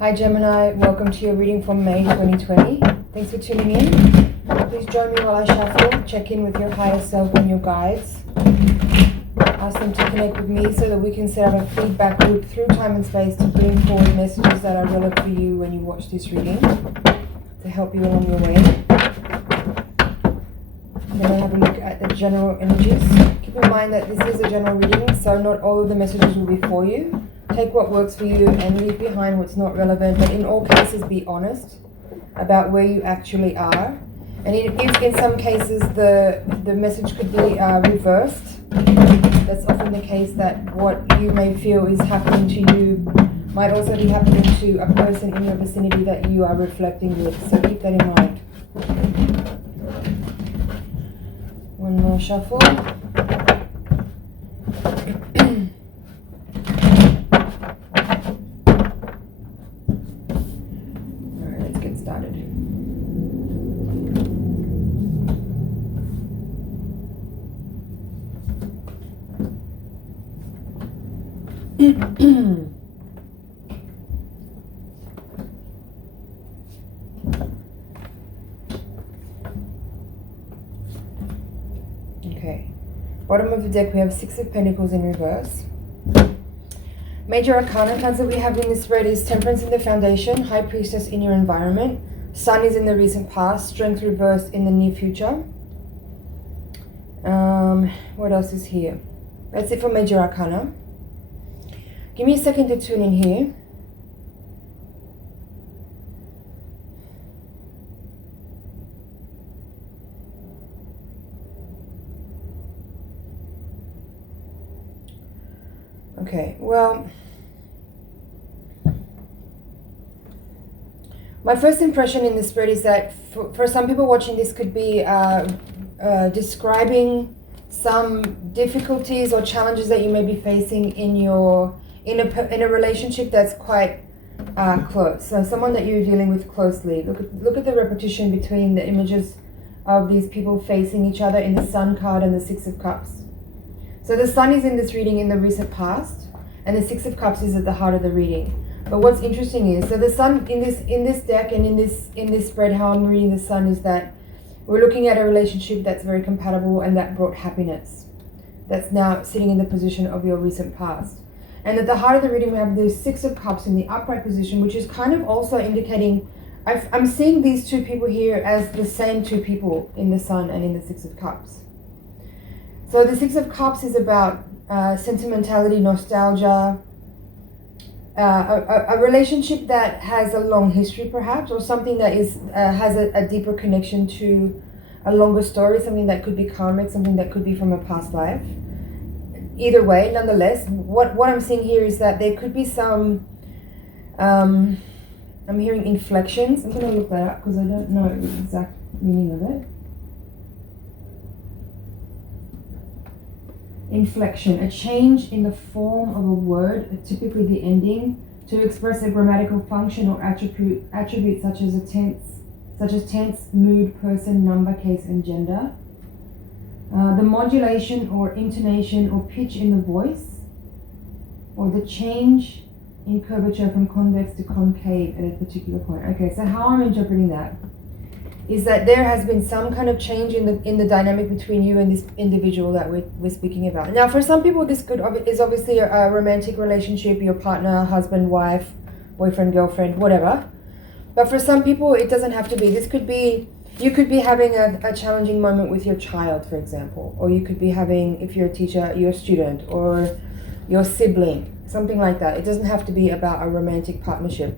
Hi Gemini, welcome to your reading for May 2020. Thanks for tuning in. Please join me while I shuffle, check in with your higher self and your guides. Ask them to connect with me so that we can set up a feedback loop through time and space to bring forward messages that are relevant for you when you watch this reading, to help you along your way. Then I have a look at the general energies. Keep in mind that this is a general reading, so not all of the messages will be for you. Take what works for you and leave behind what's not relevant, but in all cases be honest about where you actually are. And if in some cases the message could be reversed, that's often the case, that what you may feel is happening to you might also be happening to a person in your vicinity that you are reflecting with. So keep that in mind. One more shuffle. Alright, let's get started. Okay, bottom of the deck we have Six of Pentacles in reverse. Major Arcana cards that we have in this spread is Temperance in the Foundation, High Priestess in your environment, Sun is in the recent past, Strength reversed in the near future. What else is here? That's it for Major Arcana. Give me a second to tune in here. Okay, well, my first impression in this spread is that for some people watching this could be describing some difficulties or challenges that you may be facing in a relationship that's quite close. So someone that you're dealing with closely. Look at the repetition between the images of these people facing each other in the Sun card and the Six of Cups. So the Sun is in this reading in the recent past, and the Six of Cups is at the heart of the reading. But what's interesting is, so the Sun in this deck and in this spread, how I'm reading the Sun is that we're looking at a relationship that's very compatible and that brought happiness. That's now sitting in the position of your recent past. And at the heart of the reading we have the Six of Cups in the upright position, which is kind of also indicating, I'm seeing these two people here as the same two people in the Sun and in the Six of Cups. So the Six of Cups is about sentimentality, nostalgia, a relationship that has a long history perhaps, or something that has a deeper connection to a longer story, something that could be karmic, something that could be from a past life. Either way, nonetheless, what I'm seeing here is that there could be some, I'm hearing inflections. I'm going to look that up because I don't know the exact meaning of it. Inflection, a change in the form of a word, typically the ending, to express a grammatical function or attribute such as tense, mood, person, number, case, and gender. The modulation or intonation or pitch in the voice, or the change in curvature from convex to concave at a particular point. Okay, so how I'm interpreting that is that there has been some kind of change in the dynamic between you and this individual that we're speaking about. Now, for some people, this is obviously a romantic relationship, your partner, husband, wife, boyfriend, girlfriend, whatever. But for some people, it doesn't have to be. This could be, you could be having a challenging moment with your child, for example, or you could be having, if you're a teacher, your student or your sibling, something like that. It doesn't have to be about a romantic partnership.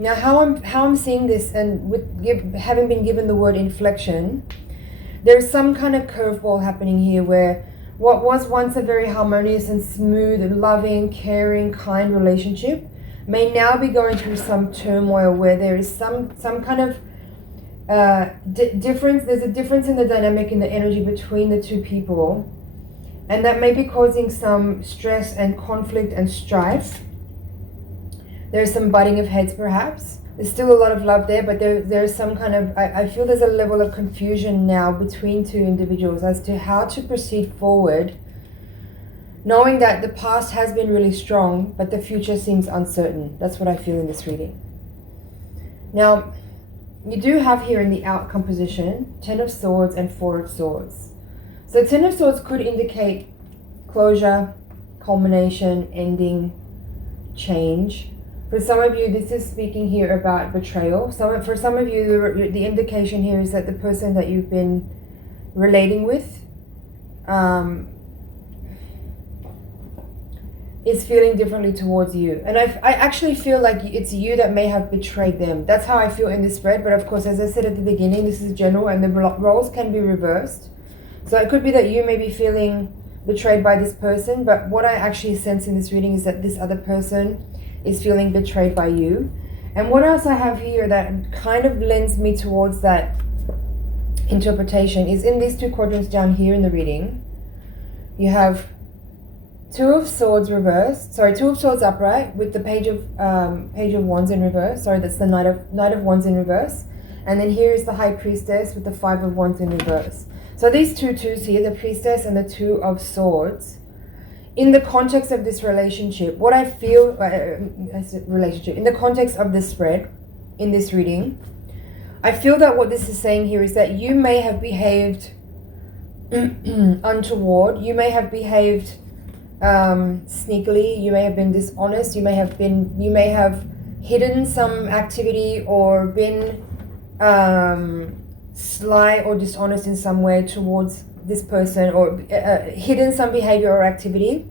Now, how I'm seeing this, and having been given the word inflection, there's some kind of curveball happening here where what was once a very harmonious and smooth, loving, caring, kind relationship may now be going through some turmoil where there is some kind of difference. There's a difference in the dynamic, in the energy between the two people, and that may be causing some stress and conflict and strife. There's some butting of heads perhaps. There's still a lot of love there, but there's some kind of, I feel there's a level of confusion now between two individuals as to how to proceed forward knowing that the past has been really strong, but the future seems uncertain. That's what I feel in this reading. Now, you do have here in the outcome position, 10 of Swords and 4 of Swords. So 10 of Swords could indicate closure, culmination, ending, change. For some of you, this is speaking here about betrayal. For some of you, the indication here is that the person that you've been relating with is feeling differently towards you. And I actually feel like it's you that may have betrayed them. That's how I feel in this spread. But of course, as I said at the beginning, this is general and the roles can be reversed. So it could be that you may be feeling betrayed by this person, but what I actually sense in this reading is that this other person is feeling betrayed by you. And what else I have here that kind of lends me towards that interpretation is in these two quadrants down here in the reading, you have 2 of Swords reversed, 2 of Swords upright with the Page of Wands in reverse. Sorry, that's the Knight of Wands in reverse. And then here is the High Priestess with the 5 of Wands in reverse. So these two twos here, the Priestess and the 2 of Swords, in the context of this relationship, what I feel, in the context of this spread, in this reading, I feel that what this is saying here is that you may have behaved untoward, you may have behaved sneakily, you may have been dishonest, you may have hidden some activity or been sly or dishonest in some way towards this person, or hidden some behavior or activity,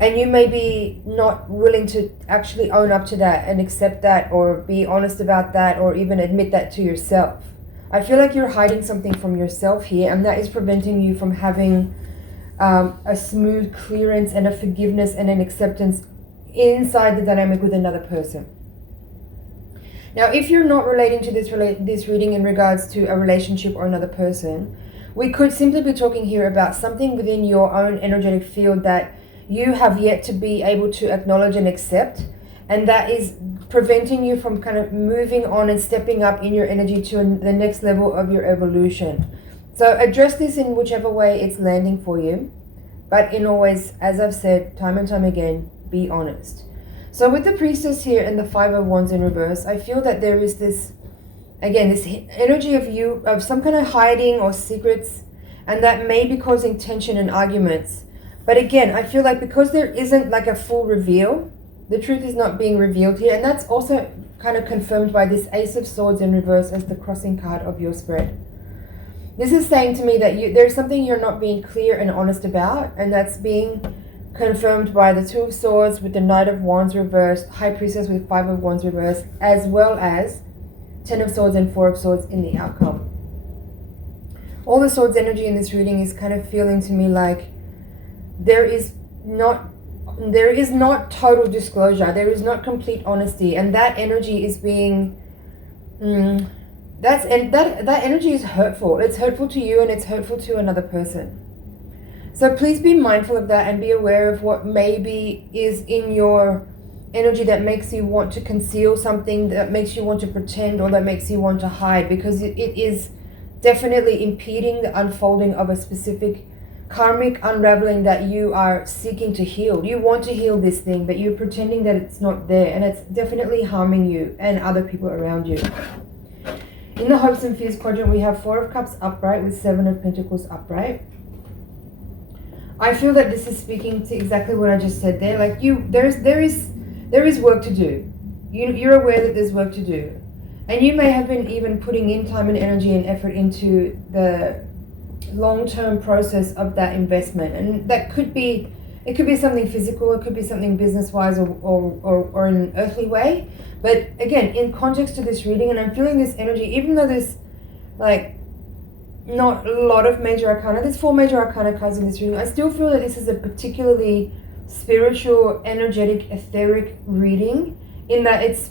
and you may be not willing to actually own up to that and accept that or be honest about that or even admit that to yourself. I feel like you're hiding something from yourself here, and that is preventing you from having a smooth clearance and a forgiveness and an acceptance inside the dynamic with another person. Now, if you're not relating to this reading in regards to a relationship or another person, we could simply be talking here about something within your own energetic field that you have yet to be able to acknowledge and accept, and that is preventing you from kind of moving on and stepping up in your energy to the next level of your evolution. So address this in whichever way it's landing for you, but in always, as I've said time and time again, be honest. So with the Priestess here and the 5 of Wands in reverse, I feel that there is this, again, this energy of you, of some kind of hiding or secrets, and that may be causing tension and arguments. But again, I feel like because there isn't like a full reveal, the truth is not being revealed here, and that's also kind of confirmed by this Ace of Swords in reverse as the crossing card of your spread. This is saying to me that there's something you're not being clear and honest about, and that's being confirmed by the 2 of Swords with the Knight of Wands reversed, High Priestess with 5 of Wands reversed, as well as 10 of Swords and 4 of Swords in the outcome. All the Swords energy in this reading is kind of feeling to me like there is not total disclosure, there is not complete honesty, and that energy is being that energy is hurtful. It's hurtful to you and it's hurtful to another person. So please be mindful of that and be aware of what maybe is in your energy that makes you want to conceal something, that makes you want to pretend, or that makes you want to hide, because it is definitely impeding the unfolding of a specific karmic unraveling that you are seeking to heal. You want to heal this thing, but you're pretending that it's not there, and it's definitely harming you and other people around you. In the Hopes and Fears quadrant, we have 4 of Cups upright with 7 of Pentacles upright. I feel that this is speaking to exactly what I just said there. Like there is work to do. You're aware that there's work to do, and you may have been even putting in time and energy and effort into the long-term process of that investment, and that could be, it could be something physical, it could be something business-wise or in an earthly way. But again, in context to this reading, and I'm feeling this energy, even though there's like not a lot of major arcana, there's 4 major arcana cards in this reading, I still feel that this is a particularly spiritual, energetic, etheric reading, in that it's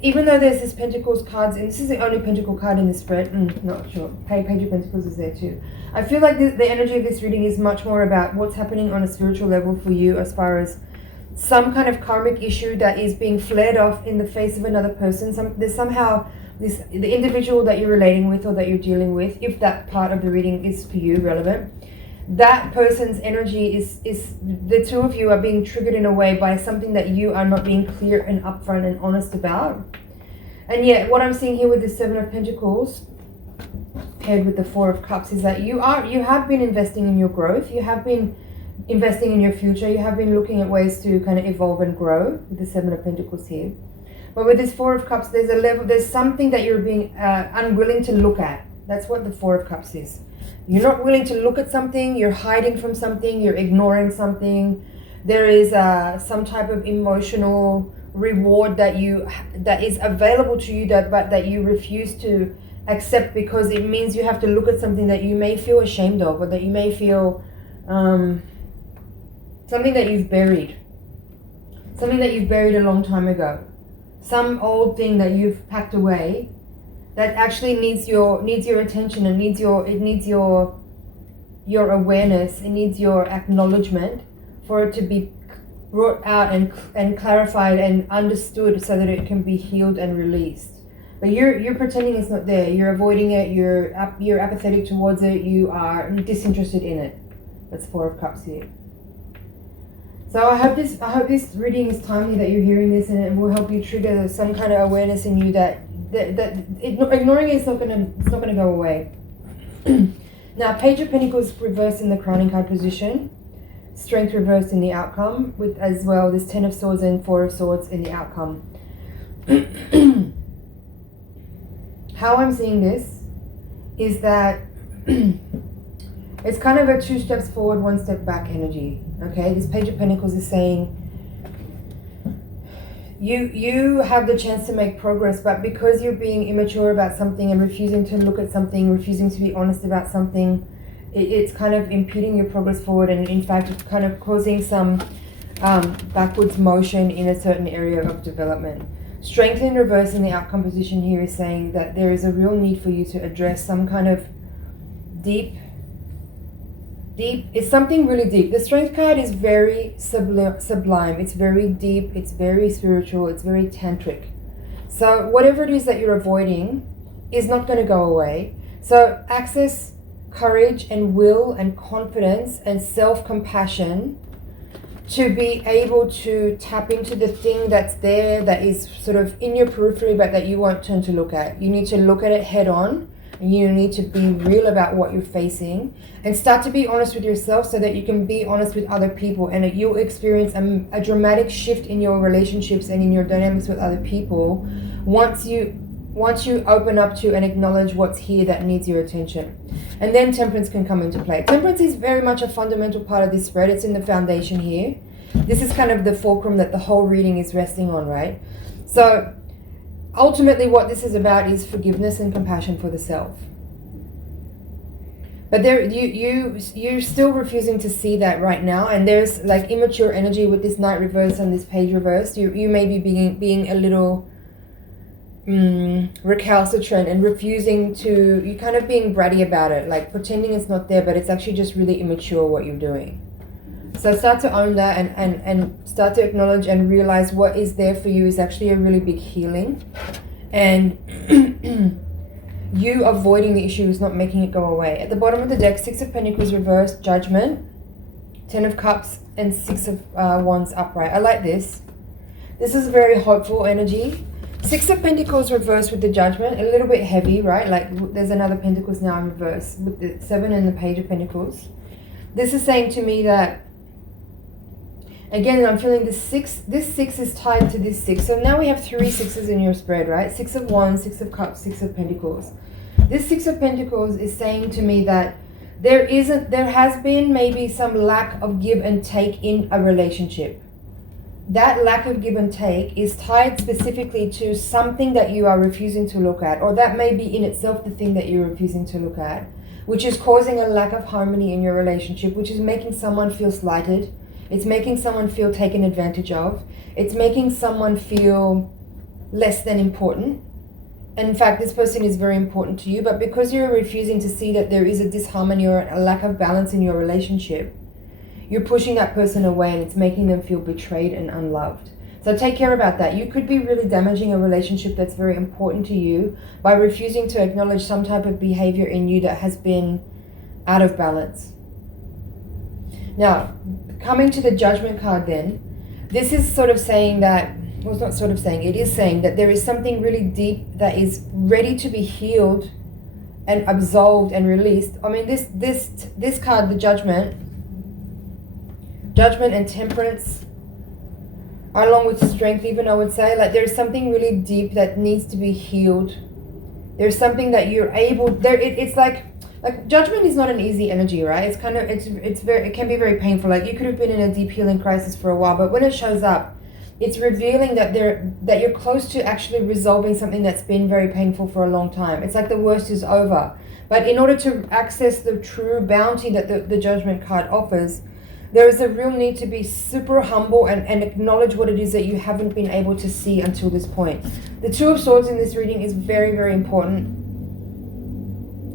even though there's this Pentacles cards, and this is the only Pentacle card in this spread, not sure, Page of Pentacles is there too. I feel like the energy of this reading is much more about what's happening on a spiritual level for you, as far as some kind of karmic issue that is being flared off in the face of another person. There's somehow the individual that you're relating with or that you're dealing with, if that part of the reading is for you relevant, that person's energy is the two of you are being triggered in a way by something that you are not being clear and upfront and honest about. And yet what I'm seeing here with the Seven of Pentacles paired with the Four of Cups is that you have been investing in your growth, you have been investing in your future, you have been looking at ways to kind of evolve and grow with the Seven of Pentacles here. But with this Four of Cups, there's something that you're being unwilling to look at. That's what the Four of Cups is. You're not willing to look at something, you're hiding from something, you're ignoring something. There is some type of emotional reward that is available to you but that you refuse to accept, because it means you have to look at something that you may feel ashamed of, or that you may feel something that you've buried. Something that you've buried a long time ago. Some old thing that you've packed away that actually needs your attention, and needs your awareness, it needs your acknowledgement for it to be brought out and clarified and understood, so that it can be healed and released. But you're pretending it's not there. You're avoiding it. You're apathetic towards it. You are disinterested in it. That's Four of Cups here. So I hope this reading is timely, that you're hearing this, and it will help you trigger some kind of awareness in you that ignoring it is not gonna go away. Now, Page of Pentacles reversed in the crowning card position, Strength reversed in the outcome, with as well this Ten of Swords and Four of Swords in the outcome. How I'm seeing this is that it's kind of a 2 steps forward, 1 step back energy. Okay, this Page of Pentacles is saying you have the chance to make progress, but because you're being immature about something and refusing to look at something, refusing to be honest about something, it's kind of impeding your progress forward, and in fact it's kind of causing some backwards motion in a certain area of development. Strength in reverse in the outcome position here is saying that there is a real need for you to address some kind of deep, it's something really deep. The Strength card is very sublime. It's very deep. It's very spiritual. It's very tantric. So whatever it is that you're avoiding is not going to go away. So access courage and will and confidence and self-compassion to be able to tap into the thing that's there, that is sort of in your periphery, but that you won't turn to look at. You need to look at it head on. You need to be real about what you're facing and start to be honest with yourself, so that you can be honest with other people, and you'll experience a dramatic shift in your relationships and in your dynamics with other people once you open up to and acknowledge what's here that needs your attention. And then Temperance can come into play. Temperance is very much a fundamental part of this spread. It's in the foundation here. This is kind of the fulcrum that the whole reading is resting on, right? So ultimately what this is about is forgiveness and compassion for the self. But you're still refusing to see that right now, and there's like immature energy with this Knight reverse and this Page reversed. You may be being a little recalcitrant and refusing to, you're kind of being bratty about it, like pretending it's not there, but it's actually just really immature what you're doing. So start to own that and start to acknowledge and realize what is there for you is actually a really big healing. And you avoiding the issue is not making it go away. At the bottom of the deck, Six of Pentacles reversed, Judgment, Ten of Cups, and Six of Wands upright. I like this. This is very hopeful energy. Six of Pentacles reversed with the Judgment, a little bit heavy, right? Like there's another Pentacles now in reverse with the Seven and the Page of Pentacles. This is saying to me that, again, I'm feeling this six is tied to this six. So now we have 3 sixes in your spread, right? Six of Wands, Six of Cups, Six of Pentacles. This Six of Pentacles is saying to me that there has been maybe some lack of give and take in a relationship. That lack of give and take is tied specifically to something that you are refusing to look at, or that may be in itself the thing that you're refusing to look at, which is causing a lack of harmony in your relationship, which is making someone feel slighted. It's making someone feel taken advantage of. It's making someone feel less than important. And in fact, this person is very important to you, but because you're refusing to see that there is a disharmony or a lack of balance in your relationship, you're pushing that person away, and it's making them feel betrayed and unloved. So take care about that. You could be really damaging a relationship that's very important to you by refusing to acknowledge some type of behavior in you that has been out of balance. Now, coming to the Judgment card then, this is sort of saying that, well, it's not sort of saying, it is saying that there is something really deep that is ready to be healed and absolved and released. I mean, this card, the Judgment and Temperance, along with Strength even, I would say, like there's something really deep that needs to be healed. There's something that you're able, it's like Judgment is not an easy energy, right? It's kind of, it can be very painful. Like you could have been in a deep healing crisis for a while, but when it shows up, it's revealing that you're close to actually resolving something that's been very painful for a long time. It's like the worst is over. But in order to access the true bounty that the Judgment card offers, there is a real need to be super humble and acknowledge what it is that you haven't been able to see until this point. The Two of Swords in this reading is very, very important.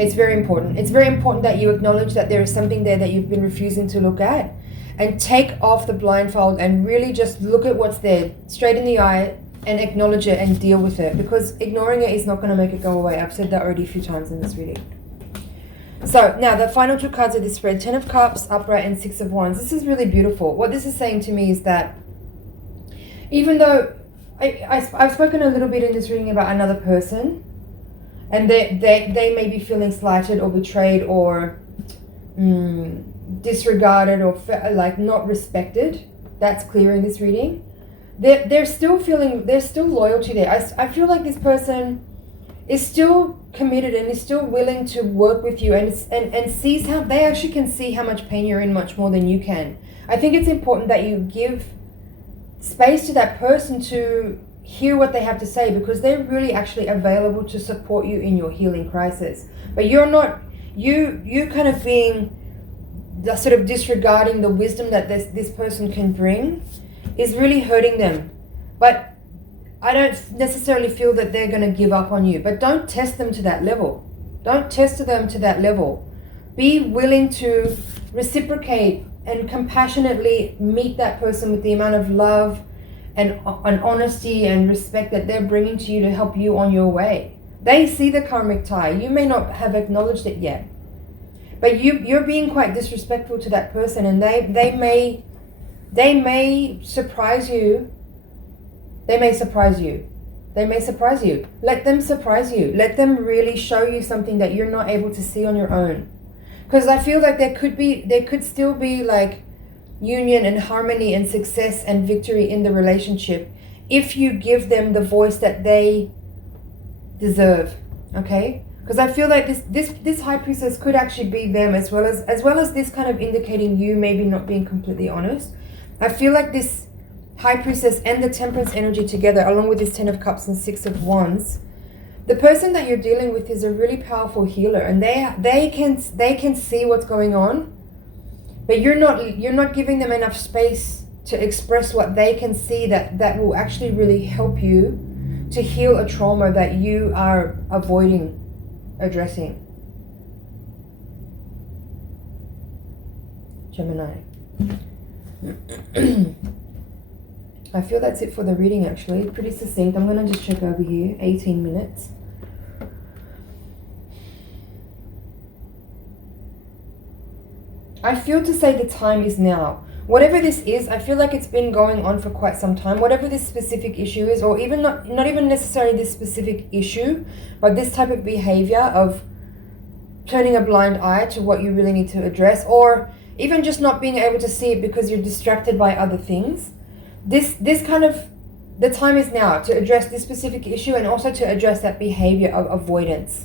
It's very important. It's very important that you acknowledge that there is something there that you've been refusing to look at. And take off the blindfold and really just look at what's there straight in the eye and acknowledge it and deal with it. Because ignoring it is not going to make it go away. I've said that already a few times in this reading. So now the final two cards of this spread, 10 of Cups, upright, and 6 of Wands. This is really beautiful. What this is saying to me is that even though I've spoken a little bit in this reading about another person, and they may be feeling slighted or betrayed or disregarded or like not respected. That's clear in this reading. They're still feeling, there's still loyalty there. I feel like this person is still committed and is still willing to work with you and sees how they actually can see how much pain you're in much more than you can. I think it's important that you give space to that person to hear what they have to say, because they're really actually available to support you in your healing crisis. But you're not, you kind of being the sort of disregarding the wisdom that this person can bring is really hurting them. But I don't necessarily feel that they're going to give up on you. But don't test them to that level. Don't test them to that level. Be willing to reciprocate and compassionately meet that person with the amount of love and honesty and respect that they're bringing to you to help you on your way. They see the karmic tie. You may not have acknowledged it yet, but you're being quite disrespectful to that person, and they may surprise you. They may surprise you. They may surprise you. Let them surprise you. Let them really show you something that you're not able to see on your own. Because I feel like there could still be like union and harmony and success and victory in the relationship if you give them the voice that they deserve. Okay? Because I feel like this High Priestess could actually be them, as well as this kind of indicating you maybe not being completely honest. I feel like this High Priestess and the Temperance energy together, along with this 10 of Cups and 6 of Wands, the person that you're dealing with is a really powerful healer, and they can see what's going on, but you're not giving them enough space to express what they can see that will actually really help you to heal a trauma that you are avoiding addressing. Gemini. I feel that's it for the reading, actually. Pretty succinct. I'm going to just check over here. 18 minutes. I feel to say the time is now. Whatever this is, I feel like it's been going on for quite some time. Whatever this specific issue is, or even not even necessarily this specific issue, but this type of behavior of turning a blind eye to what you really need to address, or even just not being able to see it because you're distracted by other things. This kind of, the time is now to address this specific issue, and also to address that behavior of avoidance.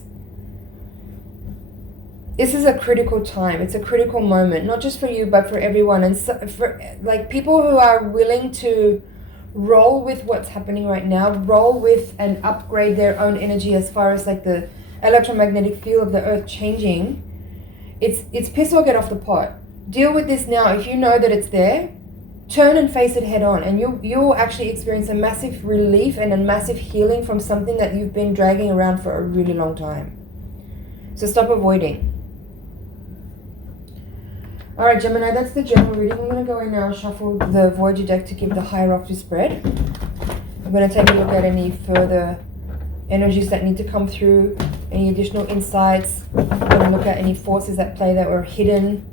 This is a critical time. It's a critical moment, not just for you, but for everyone. And so, for like people who are willing to roll with what's happening right now, roll with and upgrade their own energy as far as like the electromagnetic field of the earth changing. It's piss or get off the pot. Deal with this now. If you know that it's there, turn and face it head on, and you'll actually experience a massive relief and a massive healing from something that you've been dragging around for a really long time. So stop avoiding. Alright, Gemini, that's the general reading. I'm going to go in now and shuffle the Voyager deck to give the hierarchy spread. I'm going to take a look at any further energies that need to come through, any additional insights. I'm going to look at any forces at play that were hidden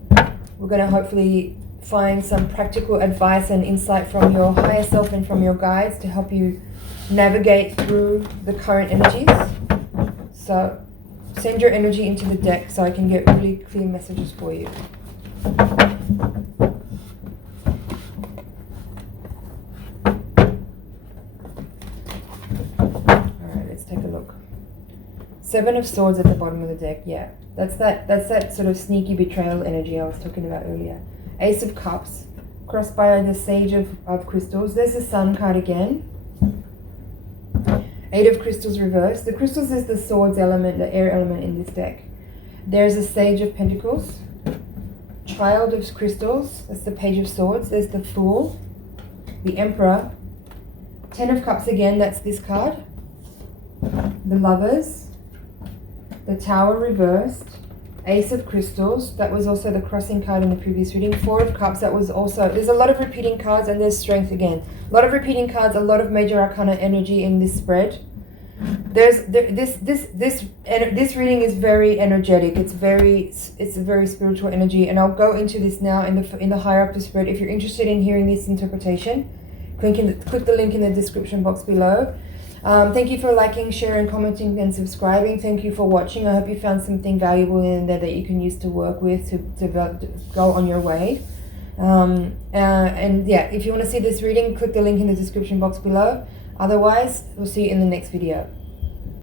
We're going to hopefully find some practical advice and insight from your higher self and from your guides to help you navigate through the current energies. So send your energy into the deck so I can get really clear messages for you. Alright, let's take a look. 7 of Swords at the bottom of the deck, yeah. That's that sort of sneaky betrayal energy I was talking about earlier. Ace of Cups, crossed by the Sage of Crystals. There's the Sun card again. 8 of Crystals reversed. The crystals is the swords element, the air element in this deck. There's a Sage of Pentacles. Child of Crystals, that's the Page of Swords. There's the Fool. The Emperor. 10 of Cups again, that's this card. The Lovers. The Tower reversed. Ace of Crystals, that was also the crossing card in the previous reading. 4 of Cups, that was also, there's a lot of repeating cards, and there's Strength again. A lot of repeating cards, a lot of major arcana energy in this spread. This reading is very energetic. It's a very spiritual energy, and I'll go into this now in the higher up the spread. If you're interested in hearing this interpretation, click the link in the description box below. Thank you for liking, sharing, commenting, and subscribing. Thank you for watching. I hope you found something valuable in there that you can use to work with to go on your way. And yeah, if you want to see this reading, click the link in the description box below. Otherwise, we'll see you in the next video.